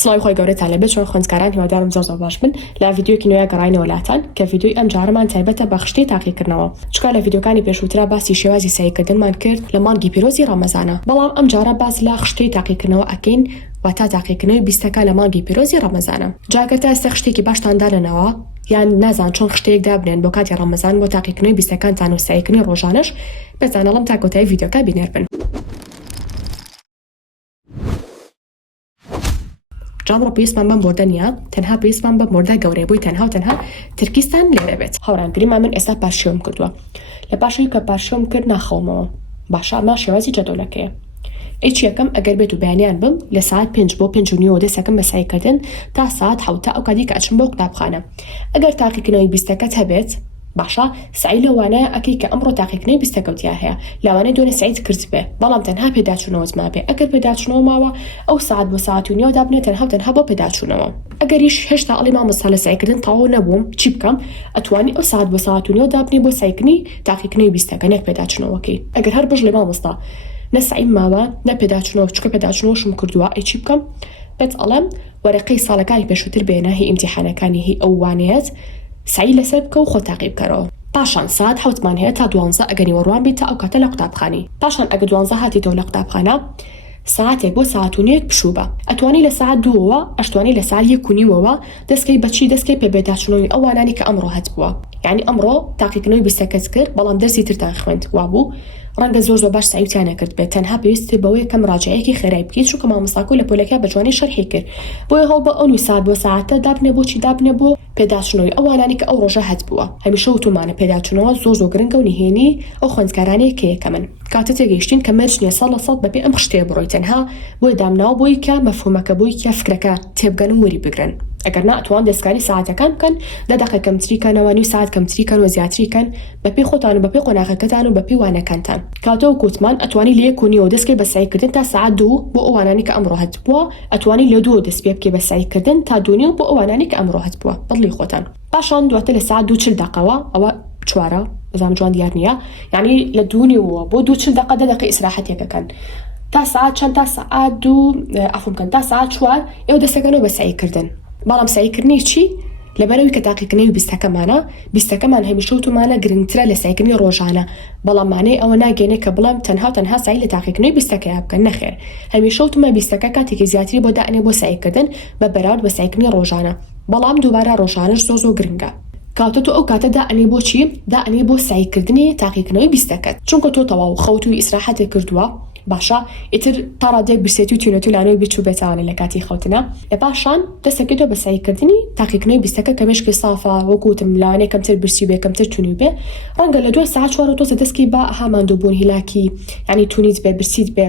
سڵاوی خۆی گەورەتان لەبێت چۆن خوێندکاران هیوادارم زۆر باش بن لە ڤیدیۆکی نوێ گەڕاینەوە لاتان کە ڤیدیۆی ئەم جارەمان تایبەتە بە خشتەی تاقیکردنەوە چکە لە ڤیدیۆکانی پێشووترا باسی شێوازی سەیکردنمان کرد لە مانگی پیرۆزی ڕەمەزانە بەڵام ئەم جارە باس لە خشتەی تاقیکردنەوە ئەکەین واتە تاقیکردنەوەی 20ەکە لە مانگی پیرۆزی ڕەمەزانە جاکە تا ئێستا خشتێکی باشتان دارنەوە یان نازان چۆن خشتەیەک دابنێن بۆ کاتی ڕەمەزان بۆ تاقیکردنەوەی 20ەکانتان و سەیکردنی ڕۆژانەش بزانەڵم تا کۆتایی ڤیدیۆکە بینێر بن. جامڕۆ پێویستمان بەم بۆردە نییە تەنها پێویستمان بە مۆردە گەورەی بووی تەنها و تەنها ترکیستان لێرە بێت. هەوڕانگریمان من ئێستا پاشیۆم کردووە لە پاشەوەی کە پاشیۆم کرد ناخەومەوە باشە ئەمە شێوازی جەدۆلەکەیە. ئیچ یەکەم ئەگەر بێت و بەیانیان بم لە ساعت 5 بۆ 5:30 دەستەکەم بە سایکردن تا ساعت 7 تا ئەو کاتی کە ئەچم بۆ قوتابخانە. ئەگەر تاقیکردنەوەی 20ەکەت هەبێت باشە سعی لەوانەیە ئەکەی کە ئەمڕۆ تاقیکردنەوەی 20ەکەوتیا هەیە لەوانەیە دوێنێ سعیت کرد بێ بەڵام تەنها پێداچوونەوەت ما بێ ئەگەر پێداچوونەوە ماوە ئەو ساعت بۆ ساعت و نیوە دابنێت تەنها بۆ پێداچوونەوە. ئەگەریش هێشتا ئەڵی مامۆستا لە سایکردن تەواو نەبووم چی بکەم ئەتوانی ئەو ساعت بۆ ساعت و نیوە دابنێ بۆ سایکردنی تاقیکردنەوەی 20ەکە نەک پێداچوونەوەکەی. ئەگەر هەر بژ لێ مامۆستا نەسعیم ماوە نە پێداچوونەوە چکە پێداچوونەوەشم کردووە ئەی چی بکەم پێت ئەڵێم وەرەقەی ساڵەکانی پێشووتر بێنە هی ئیمتیحانەکانی هی ئەو وانەیەت سعی لەسەر بکە و خۆ تاقی بکەرەوە. پاشان ساعت 7مان هەیە تا 12 ئەگەنی وەڕوان بیت تا ئەو کاتە لە قوتابخانی. پاشان ئەگە 12 هاتیتەوە لە قوتابخانە ساعتێک بۆ ساعت و نیوەک پشووبە ئەتوانی لە ساعت 2ەوە ئەشتوانی لە ساعت 1:30 دەستکەی بەچی دەستکەی پێبێداچوونەوەی ئەو وانانی کە ئەمڕۆ هەت بووە یعنی ئەمڕۆ تاقیکردنەوەی 20ەکەت کرد بەڵام دەرسی ترتان خوێند وابوو ڕەنگە زۆر باش سعیتیان نەکرد بێت تەنها پێویست بەوەی کەم ڕاجعەیەکی خێرای بکەیت چونکە مامۆستاکۆ لە پۆلەکە بە جوانی شەرحی کرد بۆیە هەڵ بە ئەو ساعت بۆ ساعتە دابنێ بۆچی دابنێ بۆ پێداچوونەوەی ئەو وانانی کە ئەو ڕۆژە هەت بووە هەمیشە وتومانە پێداچوونەوە زۆر گرنگە و نهێنی ئەو خوێندکارانەیە کە یەکەمن کاتە تێگەیشتین کە مەرج نییە 100% بەپێ ئەم خشتەیە بڕۆی تەنها بۆی دامناو بۆی کە مەفهومەکە بووی کە فکرەکە تێبگەن و وەری بگرن ئەگەر ناتوان دەستکاری ساعتەکان بکەن 10 دقیقە کەمتریکەنەوە نوی ساعت کەمتریکەن و زیاتریکەن بەپێی خۆتان و بەپێی قۆناغەکەتان و بەپێی وانەکانتان کاتەوە کوتمان ئەتوانی لە 1:30 دەستکەی بە سایکردن تا ساعت 2 بۆ ئەو وانانی کە ئەمڕۆ هەت بووە ئەتوانی لە 2 دەست پێ بکەی بە سایکردن تا 2:30 بۆ ئەو وانانی کە ئەمڕۆ هەت بووە بەڵی خۆتان. پاشان دواتر لە ساعت 2:40 ئەوە چوارە بەزام جوان دیار نییە یعنی لە 2:30 بۆ 2:40 10 دقیقە ئیسراحەتێکەکەن تا ساعت چەند تا ساعت 2 ئەفۆمکەن تا ساعت 4 ئێوە دەستەکەنەوە بە سایکردن بەڵام سایکردنی چی لەبەرەوەی کە تاقیکردنەوەی 20ەکەمانە 20ەکەمان هەمیشە وتومانە گرنگترە لە سایکردنی ڕۆژانە بەڵام مانەی ئەوە ناگەێنێ کە بڵام تەنها سعی لە تاقیکردنەوەی 20ەکەیان بکەن نەخێر هەمیشە وتمە 20ەکە کاتێکی زیاتری بۆ دائنێ بۆ سایکردن بە بەراورد بە سایکردنی ڕۆژانە بەڵام دووبارە ڕۆژانەش زۆر گرنگە کاتە تۆ ئەو کاتە دائنێ بۆ چی دائنێ بۆ سایکردنی تاقیکردنەوەی 20ەکەت چونکە تۆ تەواو خەوتوی ئیسراحەتێک کردووە باشە ئیتر تا ڕادێک برسێتی و تونەتی لانەوەی بچوو بێتوانێت لە کاتی خەوتنە لە پاشان دەستەکەیتەوە بە سایکردنی تاقیکردنەوەی 20ەکە کە مێشکی سافا وەکوتم لانەیە کەمتر برسی بێ کەمتر تونی بێ ڕەنگە لە 2 ساعت 4 تۆزە دەستکەی بە هاماندووبوون هیلاکی یعنی تونیت بێ برسیت بێ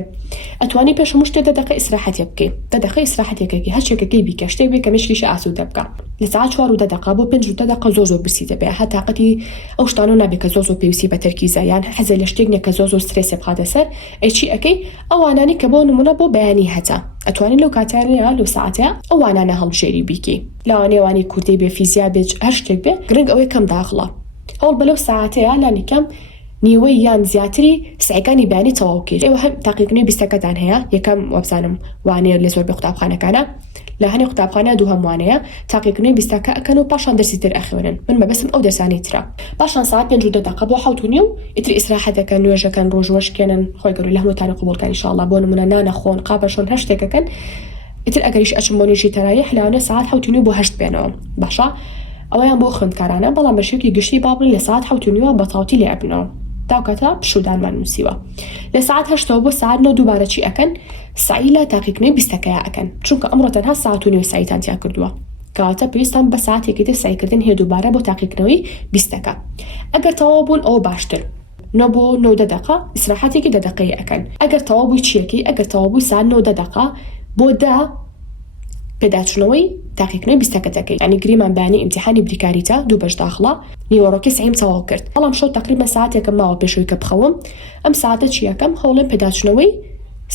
ئەتوانی پێش هەموو شتێ 10 دقیقە ئیسراحەتێک بکەیت 10 دقیقە ئیسراحەتێکێکی هەر شتێکەکەی بیکە شتێک بێ کە مێشکیش ئاسوودە بکە لە ساعت 4 و 10 دقیقە بۆ 5 و 10 دقیقە زۆر برسیتە بێ هە تاقەتی ئەو شتانە نابێت کە زۆر پێویستی بە تەرکیزە یان حەزە لە شتێک نێ کە زۆر سترێسێ بخاتە سەر ئەی ئەکەی ئەوانانی کە بۆ نمونە بۆ بەیانی هەتا ئەتوانین لەو کاتیانەیە لەو ساعتەیە ئەو وانانە هەڵبژێری بیکەی لەوانێوانی کوردی بێ فیزیا بێ هەر شتێک بێ گرنگ ئەوەی کەم داخڵە هەوڵ بەلەو ساعتەیە لانیکەم نیوەی یان زیاتری سعیەکانی بەیانی تەواو بکەیت ئێوە هەم تاقیکردنەوەی 20ەکەتان هەیە یەکەم وەبزانم وانەیە لە زۆربەی قوتابخانەکانە لە هەنێ قوتابخانە دووهەم وانەیە تاقیکردنەوەی 20ەکە ئەکەن و پاشان دەرسی تر ئەخوێنن من مەبەستم ئەو دەرسانی ترە پاشان ساعت 5 و 10 دقیقە بۆ 7:30 ئیتر ئیسراحەتەکەن نوێژەکەن ڕۆژوەشکێنن خۆی گەورەی لە هەمووتانی قبوڵکەن ئینشاءالله بۆ نمونە نانە خۆن قاپەشۆن هەر شتێکەکەن ئیتر ئەگەریش ئەچم بۆ نوێژی تەراویح لەوانەیە ساعت 7:30 بۆ 8 بێنەوە باشە ئەوەیان بۆ خوێندکارانە بەڵام بەشێکی گشتی بابڵین لە ساعت 7:30 بەتاوتی لێ ئەبنەوە تاوکەتە پشودانمان نووسیوە لە ساعت 8 بۆ ساعت 9 دووبارە چی ئەکەن سعی لە تاقیکردنەوەی 20ەکەیە ئەکەن چونکە ئەمڕۆ تەنها ساعت و نیوە سعیتان تیا کردووە کەواتە پێویستان بە ساعتێکی تر سعیکردن هەیە دووبارە بۆ تاقیکردنەوەی 20ەکە ئەگەر تەواو بوون ئەوە باشتر 9 بۆ 9 دقیقە ئیسراحەتێکی 10 دقیقەیە ئەکەن ئەگەر تەواو بووی چیەکەی ئەگەر تەواو بووی ساعت 9 دقیقە بۆ 10 پێداچوونەوەی تاقیکردنەوەی 20ەکەتەکەی ینی گریمان بەیانی ئیمتیحانی بریکاریتە دوو بەش داخڵە نیوەڕۆکی سعیم تەواو کرد بەڵام شەو تقریبا ساعتێکم ماوە پێشەوەی کە بخەوم ئەم ساعتە چیەکەم هەوڵێم پێداچوونەوەی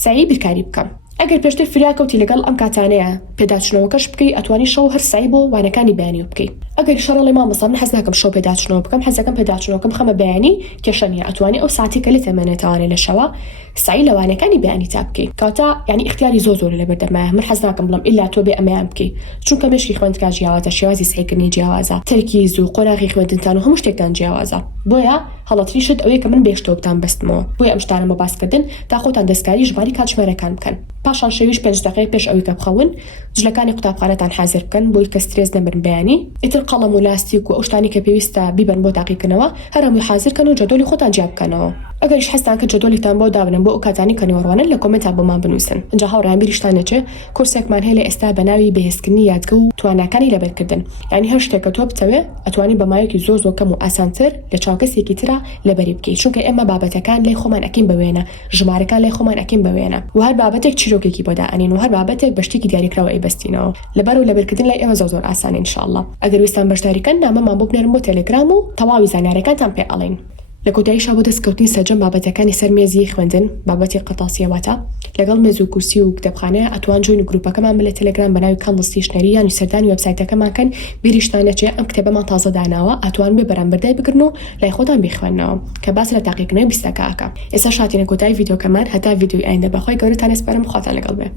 سعی بریکاری بکەم ئەگەر پێشتر فریاکەوتی لەگەڵ ئەم کاتانەیە پێداچوونەوەکەش بکەی ئەتوانی شەو هەر سعی بۆ وانەکانی بەیانی بکەیت ئەگەر شەڕڵی مامەسا من حەز ناکەم شەو پێداچنەوە بکەم حەزەکەم پێداچنەوە بکەم خەمە بەیانی کێشەنیە ئەتوانی ئەو ساعتی کە لێ تەمەنێتوانێت لە شەوە سعی لەوانەکانی بەیانی تا بکەیت کەواتە یعنی اختیاری زۆر لە بەردەمایە من حەز ناکەم بڵم ئیلا تۆ بێ ئەمەیان بکەیت چونکە مێشکی خوێندکار جیاوازە شێوازی سعیکردنی جیاوازە تەرکیز و قۆناغی خوێندنتان و هەموو شتێکتان جیاوازە بۆیە هەڵەتریشت ئەوەیە کە من بێشتۆبتان بەستمەوە بۆیە ئەم شتانە بە باسکردن تا خۆتان دەستکاری ژماری کاتژمێرەکان بکەن پاشان شەویش 5 دقیقە پێش ئەوەی کە بخەون جلەکانی قوتابخانەتان حازر بکەن بۆی کە سترێس نەبن بەیانی ئیتر قەڵەم و لاستیک و ئەو شتانی کە پێویستە بیبەن بۆ تاقیکردنەوە هەرهەمووی حازر کەن و جەدۆلی خۆتان جیا بکەنەوە ئەگەریش حەستان کە جەدۆلیتان بۆ دابنن بۆ ئەو کاتانی کە نێوەڕوانن لە کۆمنتە بۆمان بنووسن اینجا هاوڕێیان بیریشتان نەچێ کورسێکمان هەیە لە ئێستا بە ناوی بەهێزکردنی یادگە و تواناکانی لەبەرکردن یعنی هەر شتێک کە تۆ بتەوێ ئەتوانی بە مایەکی زۆر کەم و ئاسانتر لە چاوکەسێکی ترە لەبەری بکەیت چونکە ئێمە بابەتەکان لای خۆمان ئەکەین بەوێنە ژمارەکان لای خۆمان ئەکەین بەوێنە و هەر بابەتێک چیرۆکێکی بۆ دائەنین و هەر بابەتێک بە شتێکی دیاریکراوە ئەیبەستینەوە لەبەر و لەبەرکردن لای ئێمە زۆر ئاسانە ئینشاءالله ئەگەر ویستان بەشداریکەن نامەمان بۆ بنێرن بۆ تەلێگرام و تەواوی زانیاریەکانتان پێ ئەڵێن لە کۆتاییشا بۆ دەستکەوتنی سەرجەم بابەتەکانی سەر مێزی خوێندن بابەتی قەتاسیەوەتە لەگەڵ مێز و کورسی و کتێبخانەیە ئەتوان جوین گروپەکەمان بە لە تەلێگرام بە ناوی کاندڵستیشنەری یان سەردانی وێبسایتەکەمان کەن بیریشتان نەچێ ئەم کتێبەمان تازە داناوە ئەتوان بێ بەرامبەردای بگرن و لای خۆتان بیخوێنەوە کە باس لە تاقیکردنەوەی 20 دقیقەکە ئێستا شاتینە کۆتایی ڤیدیۆکەمان هەتا ڤیدیۆی ئایندە بەخۆی گەورەتان ئەسپارم خواتان لەگەڵ بێ